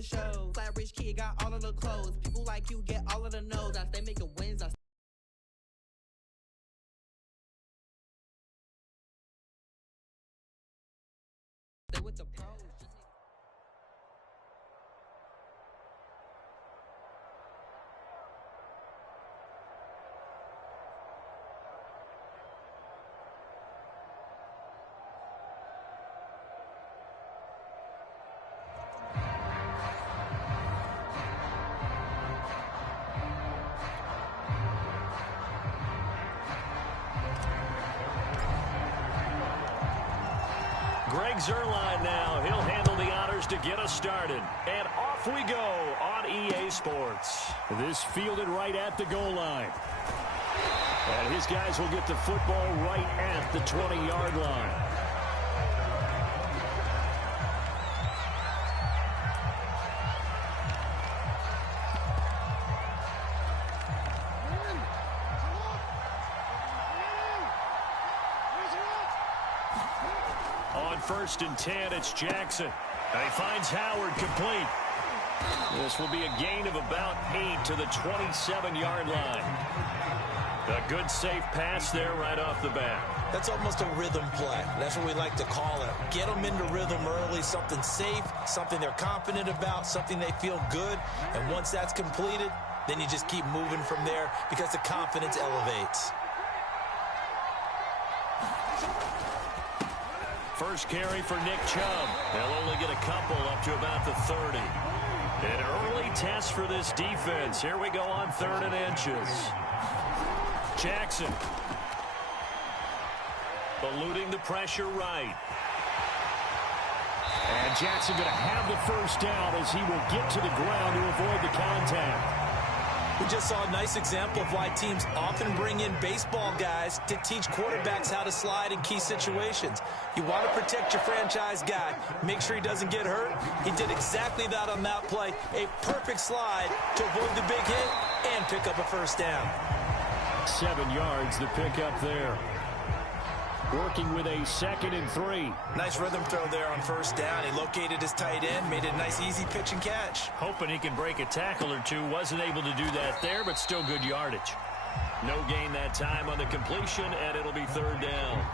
the show. Flat rich kid got all of the clothes. People like you get all of the no's. I stay making wins. I stay with the pros. Greg Zuerlein now. He'll handle the honors to get us started. And off we go on EA Sports. This fielded right at the goal line. And his guys will get the football right at the 20-yard line. On 1st and 10, it's Jackson. And he finds Howard complete. This will be a gain of about 8 to the 27-yard line. A good, safe pass there right off the bat. That's almost a rhythm play. That's what we like to call it. Get them into rhythm early, something safe, something they're confident about, something they feel good. And once that's completed, then you just keep moving from there because the confidence elevates. First carry for Nick Chubb. They'll only get a couple up to about the 30. An early test for this defense. Here we go on 3rd and inches. Jackson. Eluding the pressure right. And Jackson going to have the first down as he will get to the ground to avoid the contact. We just saw a nice example of why teams often bring in baseball guys to teach quarterbacks how to slide in key situations. You want to protect your franchise guy. Make sure he doesn't get hurt. He did exactly that on that play. A perfect slide to avoid the big hit and pick up a first down. 7 yards, the pickup there. Working with a 2nd and 3. Nice rhythm throw there on 1st down. He located his tight end, made it a nice easy pitch and catch. Hoping he can break a tackle or two. Wasn't able to do that there, but still good yardage. No gain that time on the completion, and it'll be 3rd down.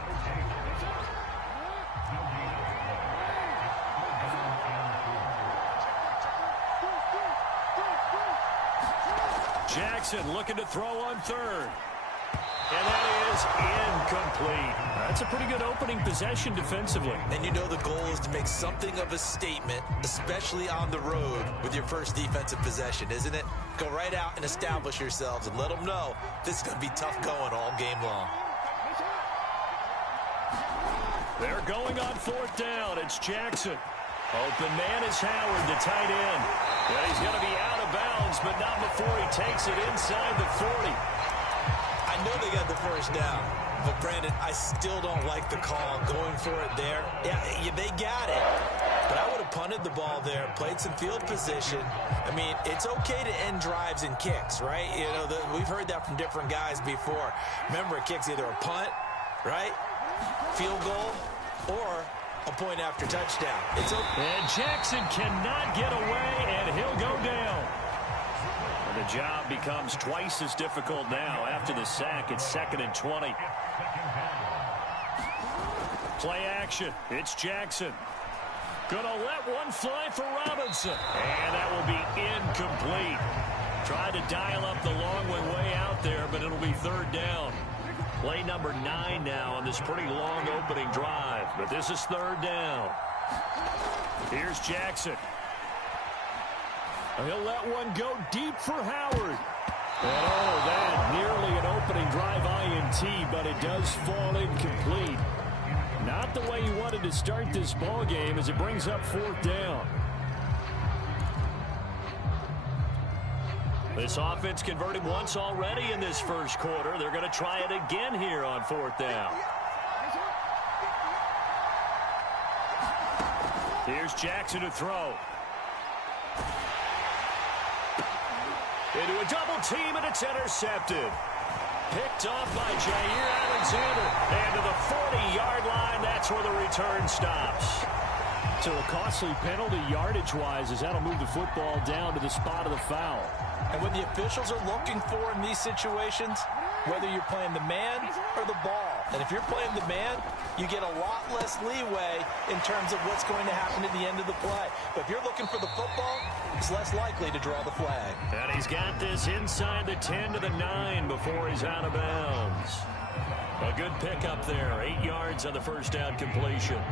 Jackson looking to throw on 3rd. And that is incomplete. That's a pretty good opening possession defensively. And you know the goal is to make something of a statement, especially on the road with your first defensive possession, isn't it? Go right out and establish yourselves and let them know this is going to be tough going all game long. They're going on 4th down. It's Jackson. Open man is Howard, the tight end. Well, he's going to be out of bounds, but not before he takes it inside the 40. I know they got the first down, but Brandon, I still don't like the call going for it there. Yeah, they got it, but I would have punted the ball there, played some field position. I mean, it's okay to end drives and kicks, right? You know, we've heard that from different guys before. Remember, a kick's either a punt, right, field goal, or a point after touchdown. It's okay. And Jackson cannot get away, and he'll go down. The job becomes twice as difficult now after the sack. It's 2nd and 20. Play action. It's Jackson. Gonna let one fly for Robinson. And that will be incomplete. Tried to dial up the long one way out there, but it'll be 3rd down. Play number 9 now on this pretty long opening drive. But this is 3rd down. Here's Jackson. He'll let one go deep for Howard. And oh, that nearly an opening drive INT, but it does fall incomplete. Not the way he wanted to start this ball game as it brings up 4th down. This offense converted once already in this first quarter. They're going to try it again here on 4th down. Here's Jackson to throw. Into a double team, and it's intercepted. Picked off by Jair Alexander. And to the 40-yard line, that's where the return stops. So a costly penalty yardage-wise as that'll move the football down to the spot of the foul. And what the officials are looking for in these situations, whether you're playing the man or the ball. And if you're playing the man, you get a lot less leeway in terms of what's going to happen at the end of the play. But if you're looking for the football, it's less likely to draw the flag. And he's got this inside the 10 to the 9 before he's out of bounds. A good pickup there. 8 yards on the first down completion.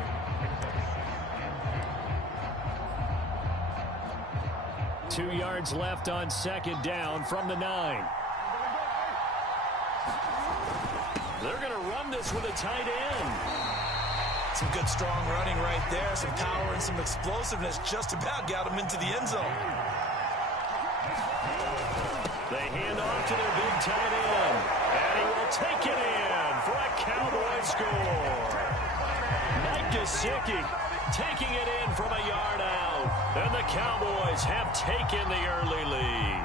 Two yards left on second down from the 9. They're going to run this with a tight end. Some good strong running right there. Some power and some explosiveness just about got him into the end zone. They hand off to their big tight end. And he will take it in for a Cowboy score. Mike Gesicki taking it in from a yard out. And the Cowboys have taken the early lead.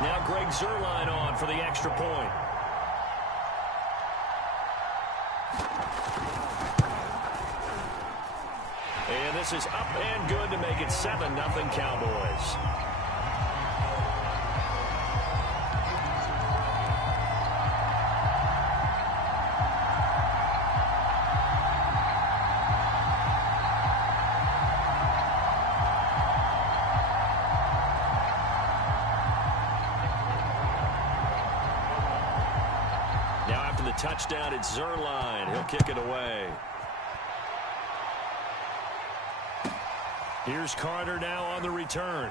Now Greg Zuerlein on for the extra point. And this is up and good to make it 7-0 Cowboys. Touchdown, it's Zuerlein. He'll kick it away. Here's Carter now on the return.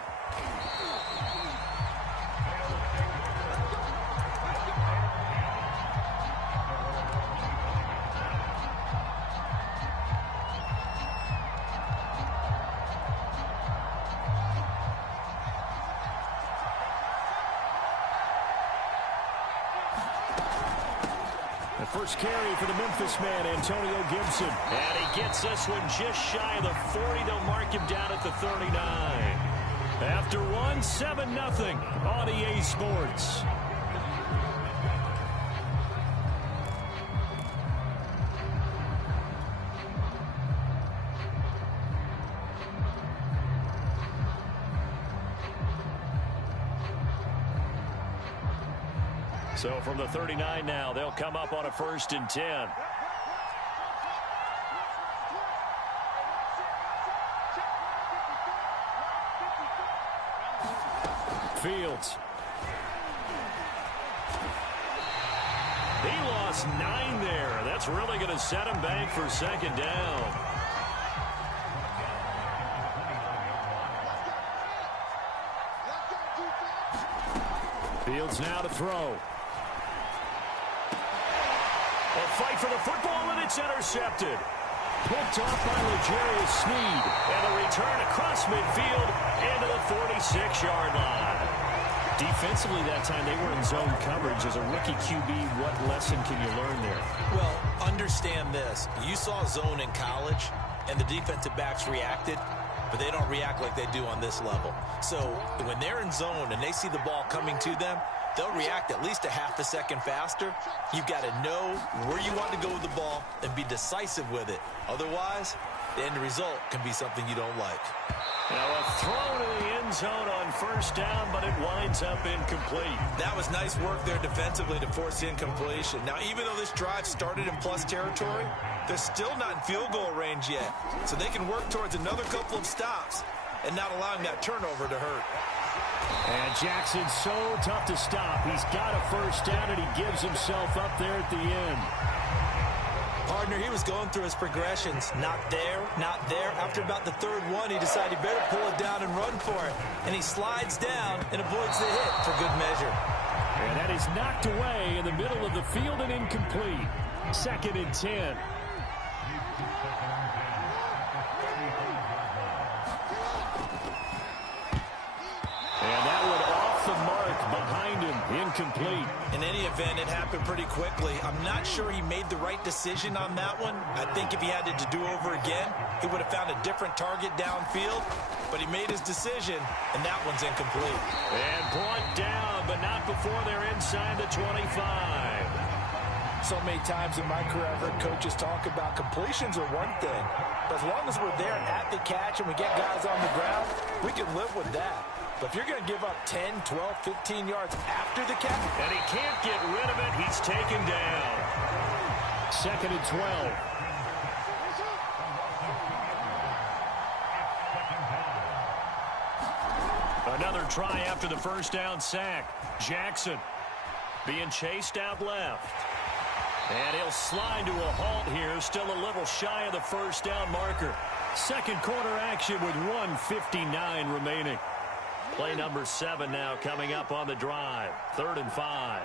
First carry for the Memphis man, Antonio Gibson. And he gets this one just shy of the 40. They'll mark him down at the 39. After one, 7-0 on EA Sports. So from the 39 now, they'll come up on a 1st and 10. Fields. He lost 9 there. That's really going to set him back for second down. Fields now to throw. A fight for the football, and it's intercepted. Picked off by L'Jarius Sneed. And a return across midfield into the 46-yard line. Defensively that time, they were in zone coverage. As a rookie QB, what lesson can you learn there? Well, understand this. You saw zone in college, and the defensive backs reacted, but they don't react like they do on this level. So when they're in zone and they see the ball coming to them, they'll react at least a half a second faster. You've got to know where you want to go with the ball and be decisive with it. Otherwise, the end result can be something you don't like. Now a throw to the end zone on first down, but it winds up incomplete. That was nice work there defensively to force the incompletion. Now, even though this drive started in plus territory, they're still not in field goal range yet. So they can work towards another couple of stops and not allowing that turnover to hurt. And Jackson's so tough to stop. He's got a first down, and he gives himself up there at the end. Partner, he was going through his progressions. Not there, not there. After about the third one, he decided he better pull it down and run for it. And he slides down and avoids the hit for good measure. And that is knocked away in the middle of the field and incomplete. 2nd and 10. And that one off the mark behind him. Incomplete. In any event, it happened pretty quickly. I'm not sure he made the right decision on that one. I think if he had it to do over again, he would have found a different target downfield. but he made his decision, and that one's incomplete. And brought down, but not before they're inside the 25. So many times in my career, I've heard coaches talk about completions are one thing, but as long as we're there at the catch and we get guys on the ground, we can live with that. But if you're going to give up 10, 12, 15 yards after the catch, and he can't get rid of it, he's taken down. 2nd and 12. Another try after the first down sack. Jackson being chased out left. And he'll slide to a halt here, still a little shy of the first down marker. Second quarter action with 1:59 remaining. Play number 7 now coming up on the drive. 3rd and 5.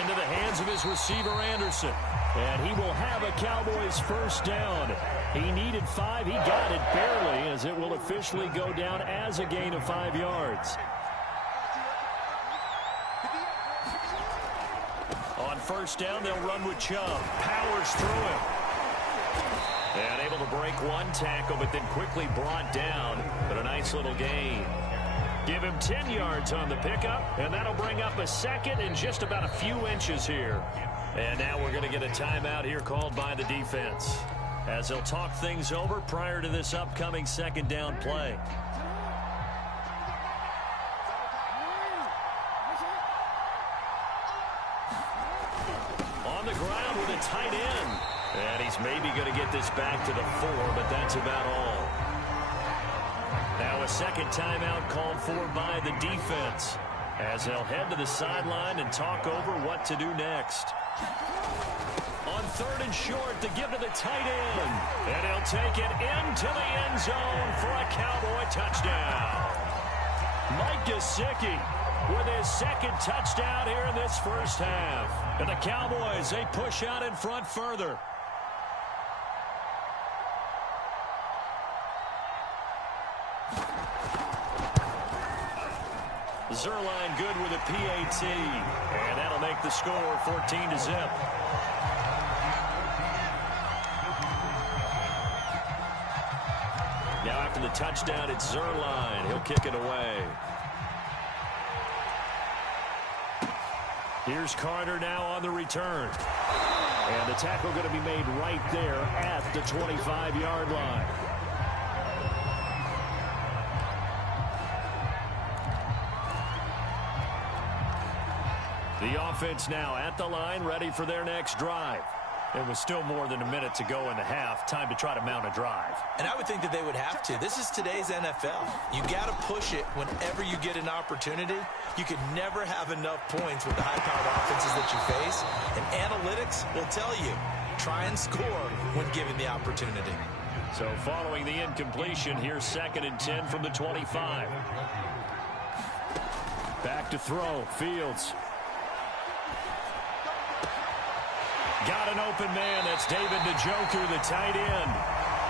Into the hands of his receiver, Anderson. And he will have a Cowboys first down. He needed 5. He got it barely, as it will officially go down as a gain of 5 yards. On first down, they'll run with Chubb. Powers through him. And able to break one tackle, but then quickly brought down. But a nice little gain. Give him 10 yards on the pickup, and that'll bring up a second and just about a few inches here. And now we're going to get a timeout here called by the defense, as they'll talk things over prior to this upcoming second down play. On the ground with a tight end. And he's maybe going to get this back to the 4, but that's about all. Now a second timeout called for by the defense, as they'll head to the sideline and talk over what to do next. On 3rd and short, to give to the tight end. And he'll take it into the end zone for a Cowboy touchdown. Mike Gesicki with his second touchdown here in this first half. And the Cowboys, they push out in front further. Zerline good with a PAT, and that'll make the score 14-0. Now after the touchdown, it's Zerline. He'll kick it away. Here's Carter now on the return. And the tackle going to be made right there at the 25-yard line. The offense now at the line, ready for their next drive. It was still more than a minute to go in the half. Time to try to mount a drive. And I would think that they would have to. This is today's NFL. You got to push it whenever you get an opportunity. You can never have enough points with the high-powered offenses that you face. And analytics will tell you, try and score when given the opportunity. So following the incompletion, here's 2nd and 10 from the 25. Back to throw. Fields. Got an open man. That's David Njoku, the tight end.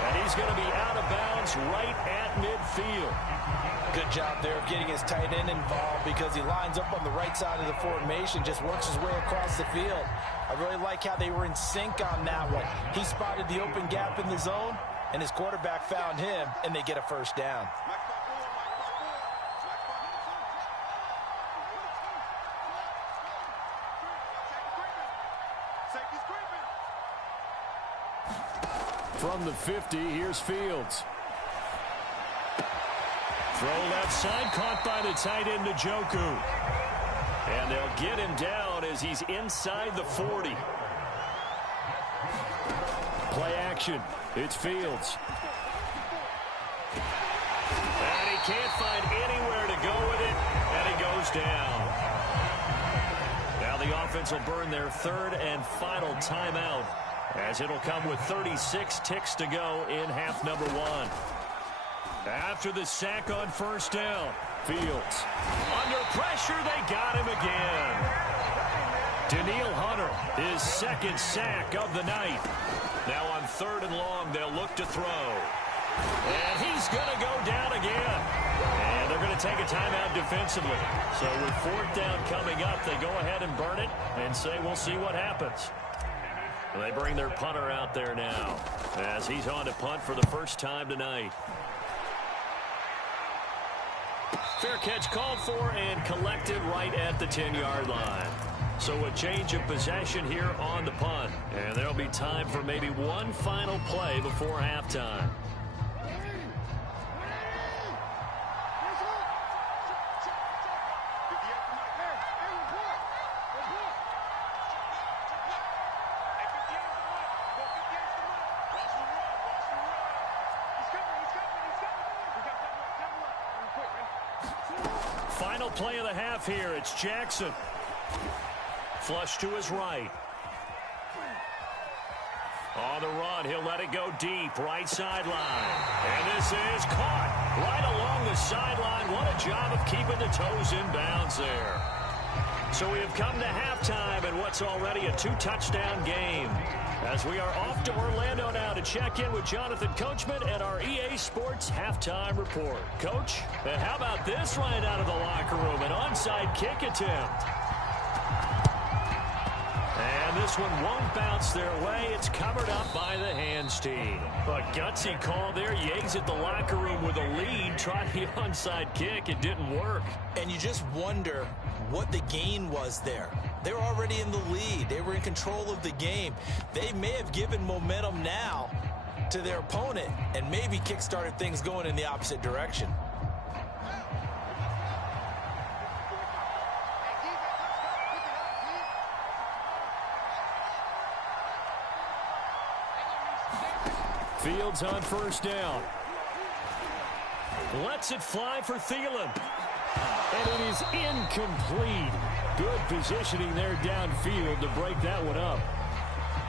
And he's going to be out of bounds right at midfield. Good job there of getting his tight end involved, because he lines up on the right side of the formation, just works his way across the field. I really like how they were in sync on that one. He spotted the open gap in the zone, and his quarterback found him, and they get a first down. From the 50, here's Fields. Throw left side, caught by the tight end Njoku. And they'll get him down as he's inside the 40. Play action. It's Fields. And he can't find anywhere to go with it, and he goes down. Now the offense will burn their 3rd and final timeout, as it'll come with 36 ticks to go in half number 1. After the sack on first down, Fields. Under pressure, they got him again. Daniil Hunter, his 2nd sack of the night. Now on 3rd and long, they'll look to throw. And he's going to go down again. And they're going to take a timeout defensively. So with 4th down coming up, they go ahead and burn it and say, we'll see what happens. They bring their punter out there now as he's on to punt for the first time tonight. Fair catch called for and collected right at the 10-yard line. So a change of possession here on the punt. And there'll be time for maybe one final play before halftime. Final play of the half here. It's Jackson. Flush to his right. On the run, he'll let it go deep, right sideline. And this is caught right along the sideline. What a job of keeping the toes in bounds there. So we have come to halftime in what's already a 2-touchdown game. As we are off to Orlando now to check in with Jonathan Coachman and our EA Sports Halftime Report. Coach, and how about this right out of the locker room? An onside kick attempt. And this one won't bounce their way. It's covered up by the hands team. A gutsy call there. You exit the locker room with a lead. Tried the onside kick. It didn't work. And you just wonder what the gain was there. They were already in the lead. They were in control of the game. They may have given momentum now to their opponent and maybe kick-started things going in the opposite direction. Fields on first down. Lets it fly for Thielen. And it is incomplete. Good positioning there downfield to break that one up.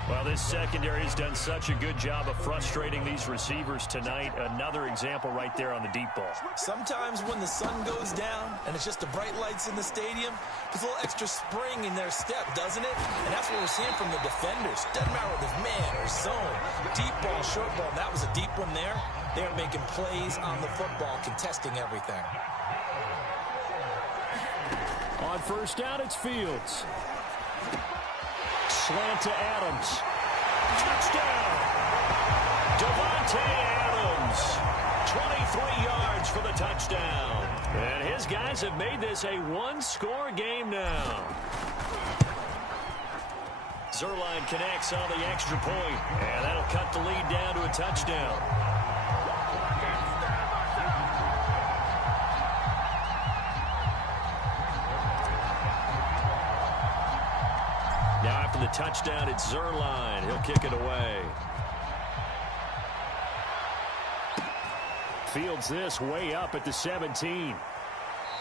Well, this secondary has done such a good job of frustrating these receivers tonight. Another example right there on the deep ball. Sometimes when the sun goes down and it's just the bright lights in the stadium, there's a little extra spring in their step, doesn't it? And that's what we're seeing from the defenders. Doesn't matter whether it's man or zone. Deep ball, short ball. That was a deep one there. They're making plays on the football, contesting everything. On first down, it's Fields. Slant to Adams. Touchdown! Devontae Adams. 23 yards for the touchdown. And his guys have made this a one-score game now. Zerline connects on the extra point, and that'll cut the lead down to a touchdown. Now after the touchdown, it's Zerline. He'll kick it away. Fields this way up at the 17.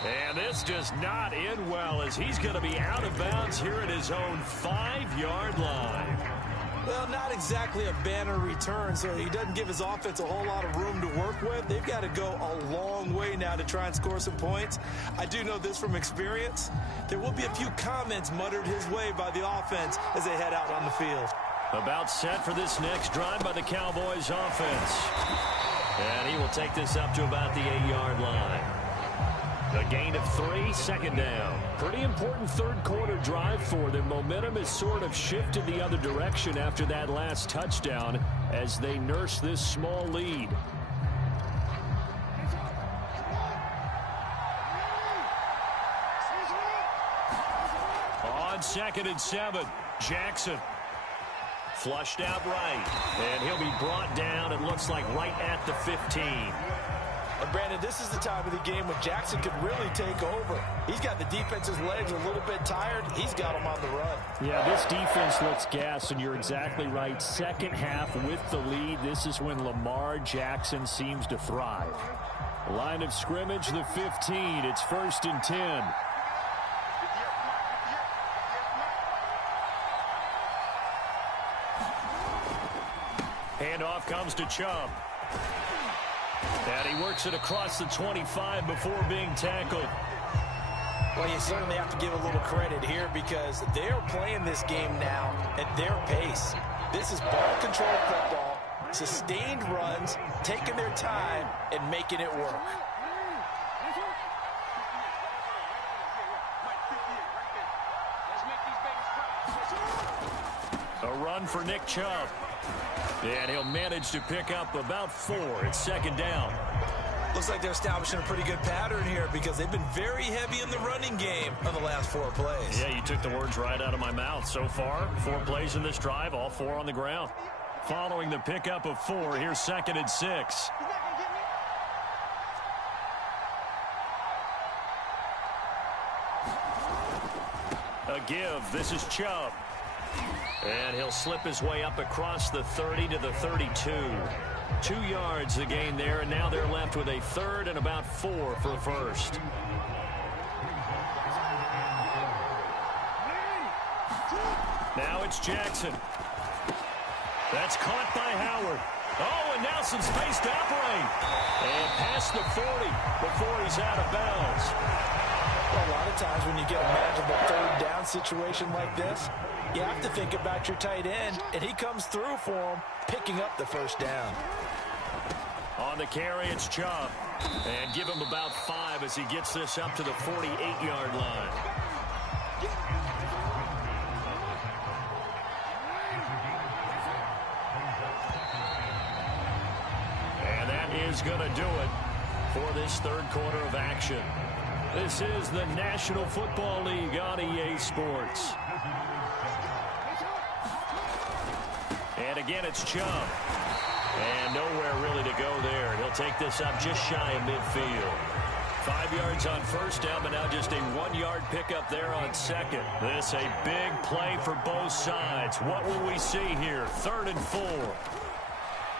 And this does not end well as he's going to be out of bounds here at his own 5-yard line. Well, not exactly a banner return, so he doesn't give his offense a whole lot of room to work with. They've got to go a long way now to try and score some points. I do know this from experience. There will be a few comments muttered his way by the offense as they head out on the field. About set for this next drive by the Cowboys offense. And he will take this up to about the 8-yard line. A gain of 3, second down. Pretty important third-quarter drive for them. Momentum has sort of shifted the other direction after that last touchdown as they nurse this small lead. On 2nd and 7, Jackson. Flushed out right, and he'll be brought down, it looks like, right at the 15. And Brandon, this is the time of the game when Jackson could really take over. He's got the defense's legs a little bit tired. He's got them on the run. Yeah, this defense looks gassed, and you're exactly right. Second half with the lead, this is when Lamar Jackson seems to thrive. Line of scrimmage, the 15. It's 1st and 10. Handoff comes to Chubb. And he works it across the 25 before being tackled. Well, you certainly have to give a little credit here because they're playing this game now at their pace. This is ball control football, sustained runs, taking their time, and making it work. A run for Nick Chubb. And he'll manage to pick up about 4. It's second down. Looks like they're establishing a pretty good pattern here because they've been very heavy in the running game on the last 4 plays. Yeah, you took the words right out of my mouth. So far, 4 plays in this drive, all 4 on the ground. Following the pickup of 4, here's second and 6. A give. This is Chubb. And he'll slip his way up across the 30 to the 32. 2 yards the gain there, and now they're left with a third and about 4 for a first. Now it's Jackson. That's caught by Howard. Oh, and now some space to operate. And past the 40 before he's out of bounds. Well, a lot of times when you get a manageable third down situation like this, you have to think about your tight end, and he comes through for him, picking up the first down. On the carry, it's Chubb. And give him about 5 as he gets this up to the 48-yard line. And that is going to do it for this third quarter of action. This is the National Football League on EA Sports. And again, it's Chubb. And nowhere really to go there. He'll take this up just shy of midfield. 5 yards on first down, but now just a 1-yard pickup there on second. This a big play for both sides. What will we see here? 3rd and 4.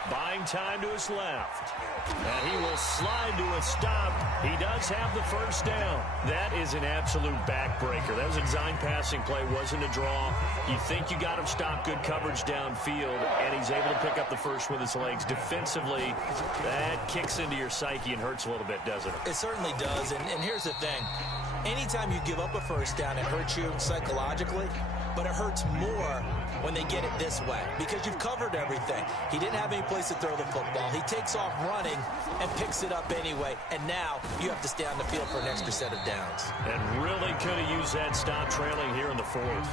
Buying time to his left. And he will slide to a stop. He does have the first down. That is an absolute backbreaker. That was a design passing play, wasn't a draw. You think you got him stopped, good coverage downfield, and he's able to pick up the first with his legs. Defensively, that kicks into your psyche and hurts a little bit, doesn't it? It certainly does, and here's the thing. Anytime you give up a first down, it hurts you psychologically, but it hurts more when they get it this way because you've covered everything. He didn't have any place to throw the football. He takes off running and picks it up anyway, and now you have to stay on the field for an extra set of downs. And really could have used that stop trailing here in the 4th.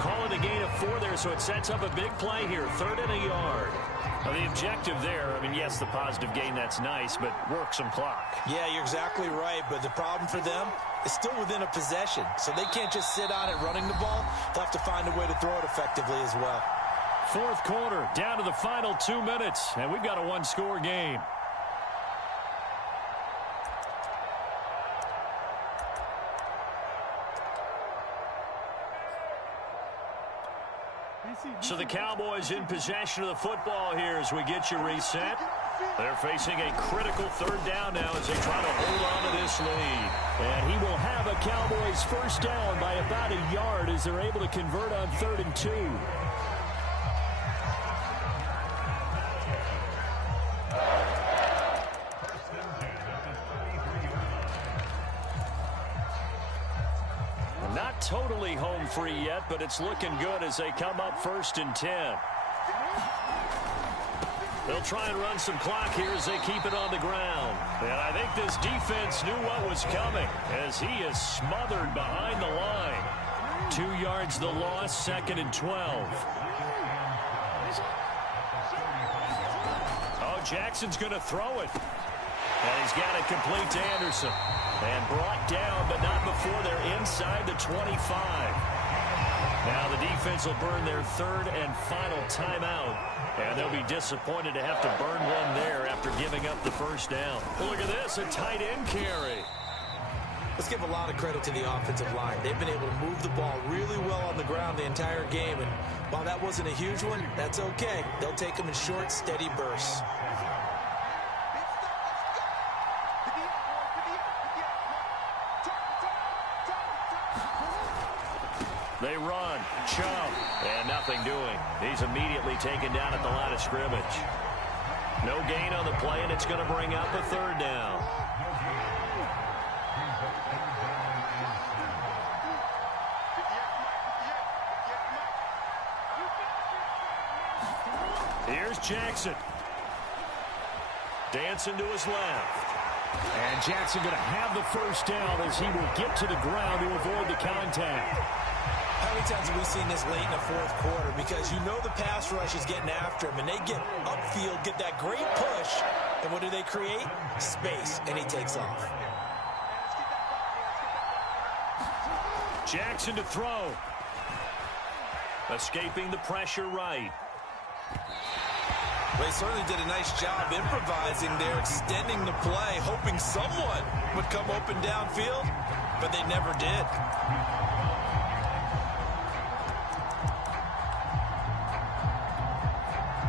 Call it a gain of 4 there, so it sets up a big play here, 3rd and a yard. Now, the objective there, I mean, yes, the positive gain, that's nice, but work some clock. Yeah, you're exactly right, but the problem for them is still within a possession, so they can't just sit on it running the ball. They'll have to find a way to throw it effectively as well. 4th quarter, down to the final 2 minutes, and we've got a 1-score game. So the Cowboys in possession of the football here as we get you reset. They're facing a critical 3rd down now as they try to hold on to this lead. And he will have a Cowboys first down by about a yard as they're able to convert on 3rd and 2. Not totally home free yet, but it's looking good as they come up 1st and 10. They'll try and run some clock here as they keep it on the ground. And I think this defense knew what was coming as he is smothered behind the line. 2 yards the loss, 2nd and 12. Oh, Jackson's going to throw it. And he's got it complete to Anderson. And brought down, but not before they're inside the 25. Now the defense will burn their 3rd and final timeout. And they'll be disappointed to have to burn one there after giving up the first down. Well, look at this, a tight end carry. Let's give a lot of credit to the offensive line. They've been able to move the ball really well on the ground the entire game. And while that wasn't a huge one, that's okay. They'll take them in short, steady bursts. They run, Chubb, and nothing doing. He's immediately taken down at the line of scrimmage. No gain on the play, and it's going to bring up a 3rd down. Here's Jackson. Dancing to his left. And Jackson going to have the first down as he will get to the ground to avoid the contact. How many times have we seen this late in the fourth quarter? Because you know the pass rush is getting after him, and they get upfield, get that great push, and what do they create? Space, and he takes off. Jackson to throw. Escaping the pressure right. They certainly did a nice job improvising there, extending the play, hoping someone would come open downfield, but they never did.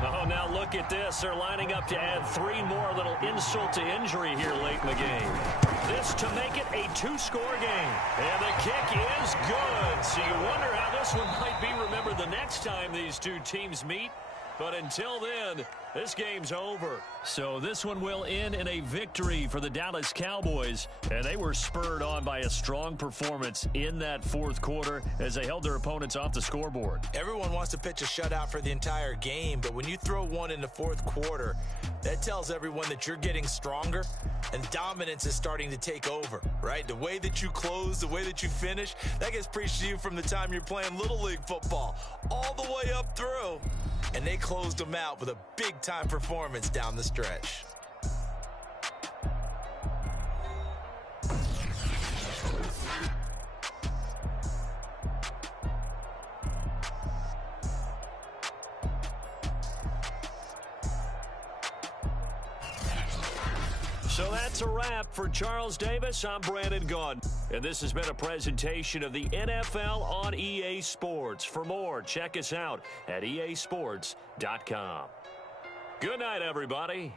Oh, now look at this. They're lining up to add 3 more. Little insult to injury here late in the game. This to make it a 2-score game. And the kick is good. So you wonder how this one might be remembered the next time these two teams meet. But until then, this game's over. So this one will end in a victory for the Dallas Cowboys. And they were spurred on by a strong performance in that fourth quarter as they held their opponents off the scoreboard. Everyone wants to pitch a shutout for the entire game, but when you throw one in the fourth quarter, that tells everyone that you're getting stronger and dominance is starting to take over, right? The way that you close, the way that you finish, that gets preached to you from the time you're playing Little League football all the way up through. And they closed them out with a big-time performance down the stretch. So that's a wrap for Charles Davis. I'm Brandon Gunn. And this has been a presentation of the NFL on EA Sports. For more, check us out at easports.com. Good night, everybody.